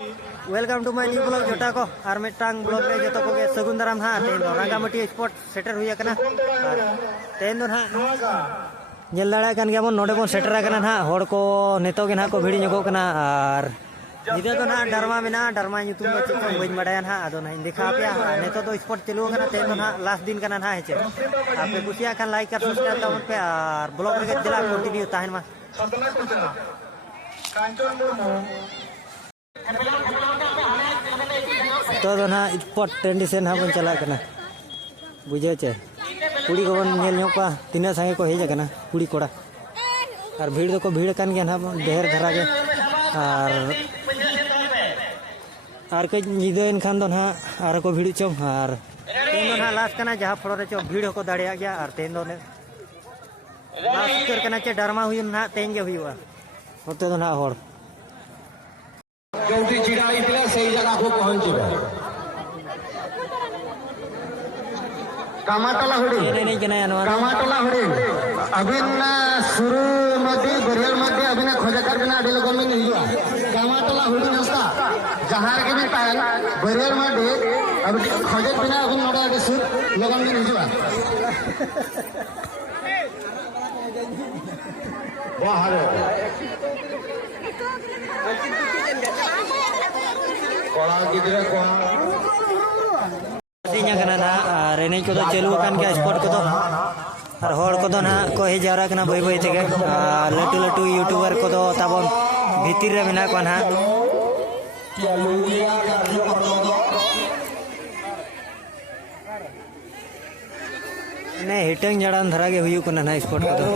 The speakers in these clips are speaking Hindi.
Welcome to my new blog जोटा को और मिटांग ब्लॉग रे जतो को के सगुन दाराम हा तेन दो रांगामाटी स्पॉट सेटर हुई कना तेन दो हा जेल दाड़ा कान गया बन नोडे बन सेटर कना हा होड़ को नेतो के ना को भिड़ी ᱧᱚᱜᱚᱜ कना और निदा तो ना डरमा मेना डरमा ᱧᱩᱛᱩᱢ दो चिक बइन बडाया ना आदो ना देखा पे नेतो तो स्पॉट चलू कना तेन दो ना लास्ट दिन कना ना हेचे आपे कुसिया खान लाइक कर सब्सक्राइब तमन पे और ब्लॉग रे दिला कंटिन्यू ताहन मा तो ना स्पॉट ट्रेंडी से ना बन चला कना बुझे चे कुड़ी को बन नेल ᱧᱚᱜ तीना संगे को हेज कना कुड़ी कोड़ा और भीड़ तो को भीड़ कान गया ना ढेर धरा के और कई निदो इनखान दो ना और को भीड़ चो और तेन दो ना लास्ट कना जहां फ्लोर रे चो भीड़ को दाड़िया गया और तेन दो ने लास्ट कर कना चे डरमा हुई ना तेन जे हुईवा होते दो ना होड़ जोटी चिड़ा इतला सही जगह को पहुंच जिबे कामाटला हुडी नहीं जना यानवा कामाटला हुडी अबिन शुरू मध्ये बरियल मध्ये अबिन खोजकर बिना अडी लगन में हिजुआ कामाटला हुडी नस्ता जहार के भी पायल बरियल मध्ये अब खोजक बिना अबिन नोडा अडी सुर लगन में हिजुआ बाहर कोड़ा गिदरा कोड़ा सिnya kana na rene ko do chelu kan ke sport ko do और होड़ को दो ना को हे जारा कना बई बई तेगे लटू लटू यूट्यूबर को दो ताबन भीतर रे मेना को ना ने हिटंग जड़ान धरा के हुयु कना ना स्पॉट को दो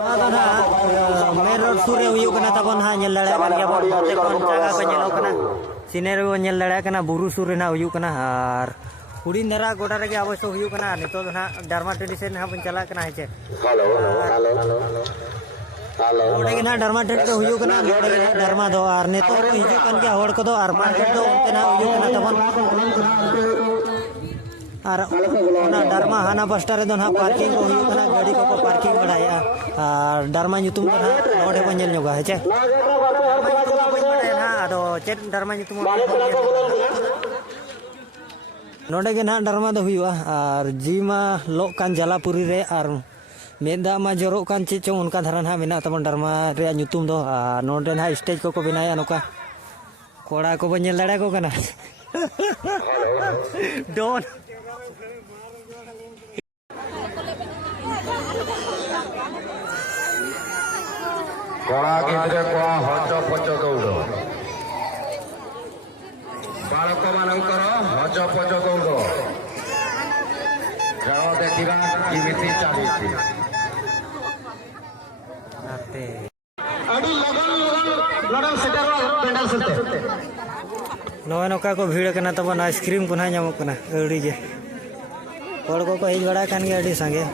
मेन रोड सूर्य हुयु कना ताबन हा नेल लड़ा kan गेबन बोते कोन जगह को नेलो कना सीनरी वो नेल लड़ा कना बुरु सूर्य ना हुयु कना और कुड़ी नरा गोडा रे अवश्य हुयु कना नितो ना डरमा ट्रेडिशन हा बन चला कना हेचे हेलो हेलो हेलो ओडे के ना डरमा ट्रेड तो हुयु कना ओडे के ना डरमा दो और नेतो हिजु कन के होड़ को दो और मार्केट दो उनते ना हुयु कना ताबन और ना डरमा हाना बस्टर रे दो ना पार्किंग को हुयु कना गाड़ी को पार्किंग बढ़ाया और डरमा ᱧᱩᱛᱩᱢ ᱫᱚ ᱱᱟ ᱱᱚᱰᱮ ᱵᱚ ᱧᱮᱞ ᱧᱚᱜᱟ ᱦᱮᱸᱪᱮ डरमा ᱧᱩᱛᱩᱢ ᱫᱚ ᱵᱟᱹᱧ ᱵᱟᱲᱟᱭᱟ ᱱᱟ ᱟᱫᱚ ᱪᱮᱫ डरमा ᱧᱩᱛᱩᱢ नोडे के ना डरमा दो हुयुआ और जीमा लोक कान जलापुरी रे और मेदा मा जरो कान चे चो उनका धरन हा मेना तबन डरमा रे ᱧᱩᱛᱩᱢ दो नोडे ना स्टेज को बनाया नोका कोड़ा को बन लड़ा को कना डोन कोड़ा गिदरा कोड़ा हज पच दौड़ बालक मानकर हज पच दौड़ खेल देखा केमिति चली नवा नौका को भीड़ कना तबन आइसक्रीम को ना ᱧᱟᱢᱚᱜ कना अड़ी जे होड़ को हेज बड़ा कान गे अड़ी संगे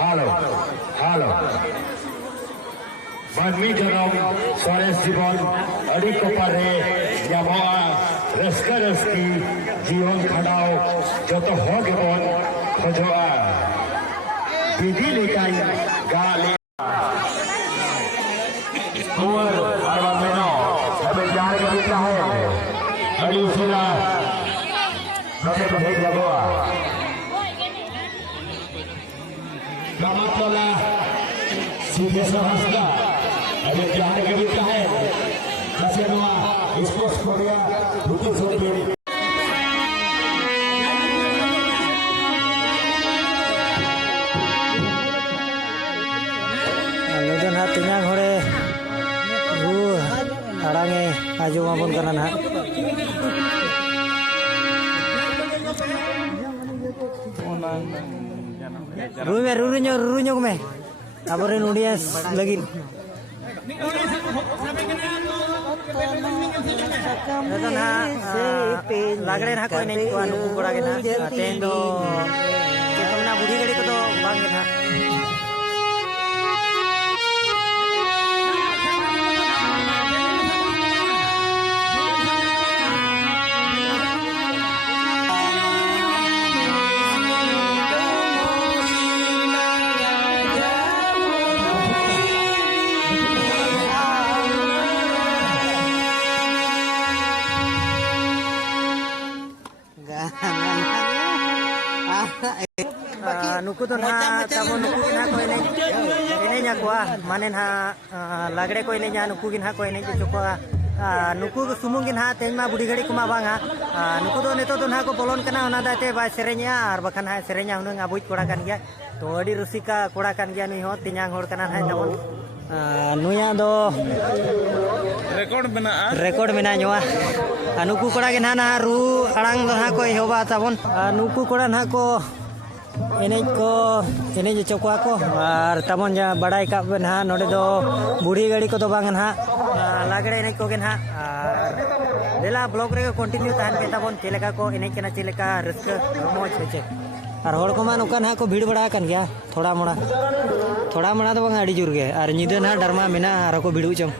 हेलो हेलो मानवी जनम सोरेश जीवन अड़ी कपारे ᱧᱟᱢᱚᱜᱼᱟ रस्का रस्की जीवन खड़ाओ जो तो हो गेबन खोजोआ बिदी लेकाई गाले कुंवर हरवा मेनो अबे जार के बिता है अड़ी सिला सबे भेज लगवा कामातला सीधे सहस्ता अबे जार के बिता है हसेनवा इसको स्कोरिया भूति सोती नुदन हा तिना घोड़े रू अड़ांगे आजो माबन कना ना रू में abore nudias lagi लागड़े ना कोई नहीं को नुकु कोड़ा के ना तेन दो चेतमना बुढ़ी गड़ी को तो बांग के ना नुकु तो ना तब नुकु की ना को एने को माने ना लागड़े को एने नुकु की ना को एने चुको नुकु सुमुंग की ना तेज मा बुढ़ी घड़ी कुमा बांगा नुकु तो नेतो तो ना को बोलोन कना ओना दाते बाय सेरेnya आर बखान हाय सेरेnya हुनंग आबुज कोड़ा कान गया तो अड़ी रुसिका कोड़ा कान गया नुई हो तिन्यां होड़ कना हाय तबन नुया दो रेकॉर्ड मेना ᱧᱚᱣᱟ नुकु कोड़ा के ना रू अड़ांग दो ना को एहोबा तबन नुकु कोड़ा ना को एनेज चौका को और तबन जा बड़ाई का ना नोडे दो बुढ़ी गाड़ी को तो बांग ना लागड़े एनेज को ना देला ब्लॉग रे कंटिन्यू तहन पे तबन चेलेका को एनेज केना चेलेका रस्क मोज होचे और हड़ को मा नोका ना को भीड़ बड़ा कान गया थोड़ा मोड़ा तो बांग आड़ी जुर गे और निदे ना डरमा मेना आर को भीड़ू चम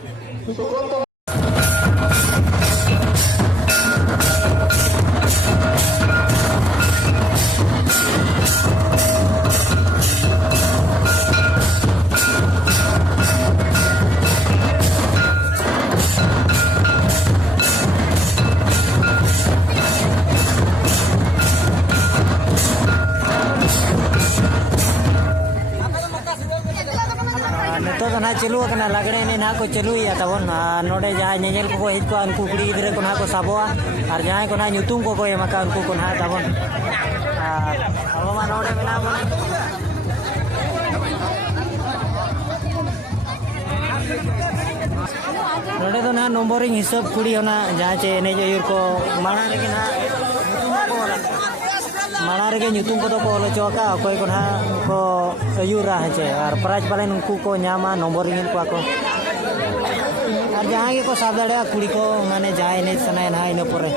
ना चलू करना लागड़े ने ना को चलू या तबन नोडे जहां नेजेल को हेज को उनको कुड़ी गिदरे को ना को साबोआ और जहां को ना ᱧᱩᱛᱩᱢ को एमका उनको को ना तबन अब मा नोडे मेना बन नोडे तो ना नंबरिंग हिसाब कुड़ी होना जहां चे ने जयूर को माना लेकिन ना माना रे ᱧᱩᱛᱩᱢ को तो को लो चोका कोई को ना को अयूरा है चे और प्राइज वाले उनको को ᱧामा नंबरिंग को और जहां के को साब दाड़े कुड़ी को माने जाय ने सनाय ना इन परे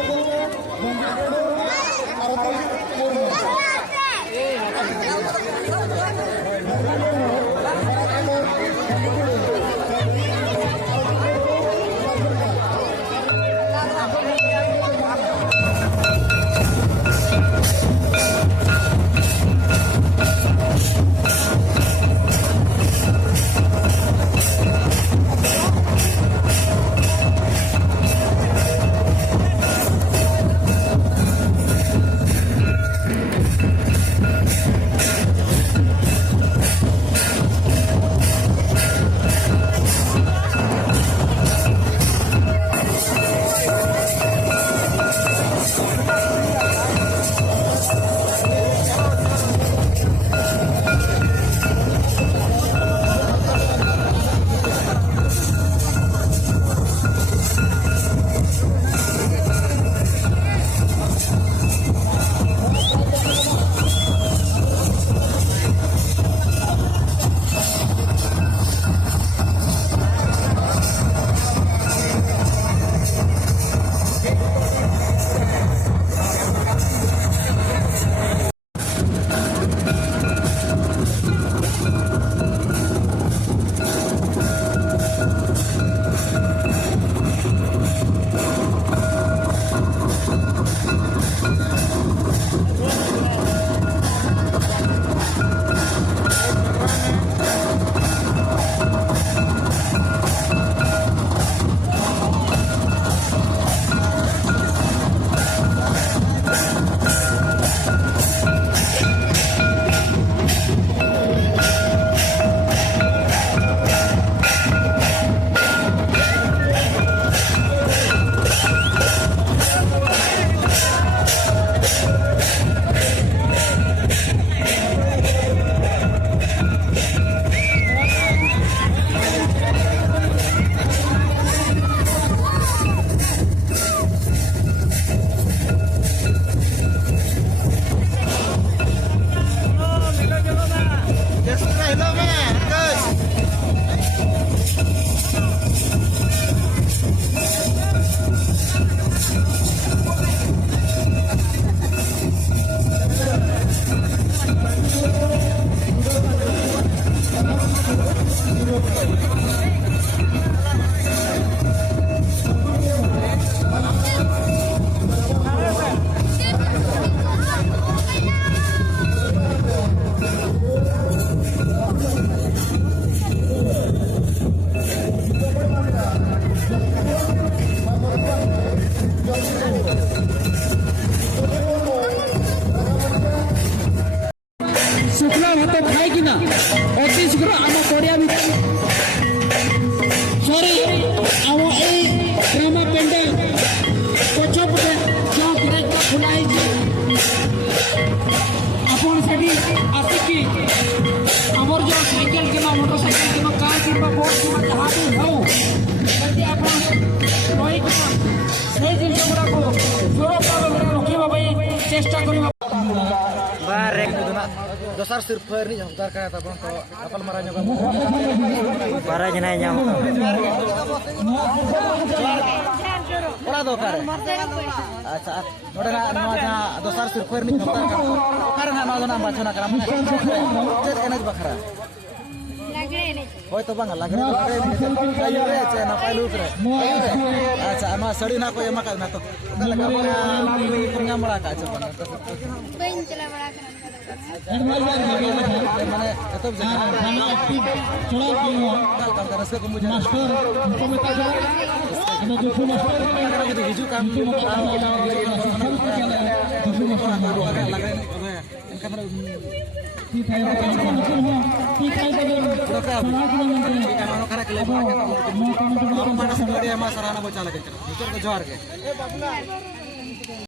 ଯାହାବି ହଉ ଯଦି ଆପଣ ରହିକିନା ସେଇ ଜିନିଷ ଗୁଡ଼ାକୁ ସୁରକ୍ଷା ଭାବରେ ରଖିବା ପାଇଁ ଚେଷ୍ଟା କରିବା। Bare Dasar surfer ni yang darkah tabang ko apal maranya kamu. para jenai nyam. Ora do kare. Acha. Noda na na dasar surfer ni darkah kan. Kare na na bachona karam. Chet enak bakara. Hoy to bang lagre ayo re che na pailu kre. Acha ama sari na ko ema ka na to. Talaga mo na pengam ra ka che bang. Bain chala bada kana. Mana tetap jangan kalau rasa kamu jangan kita hijau kamu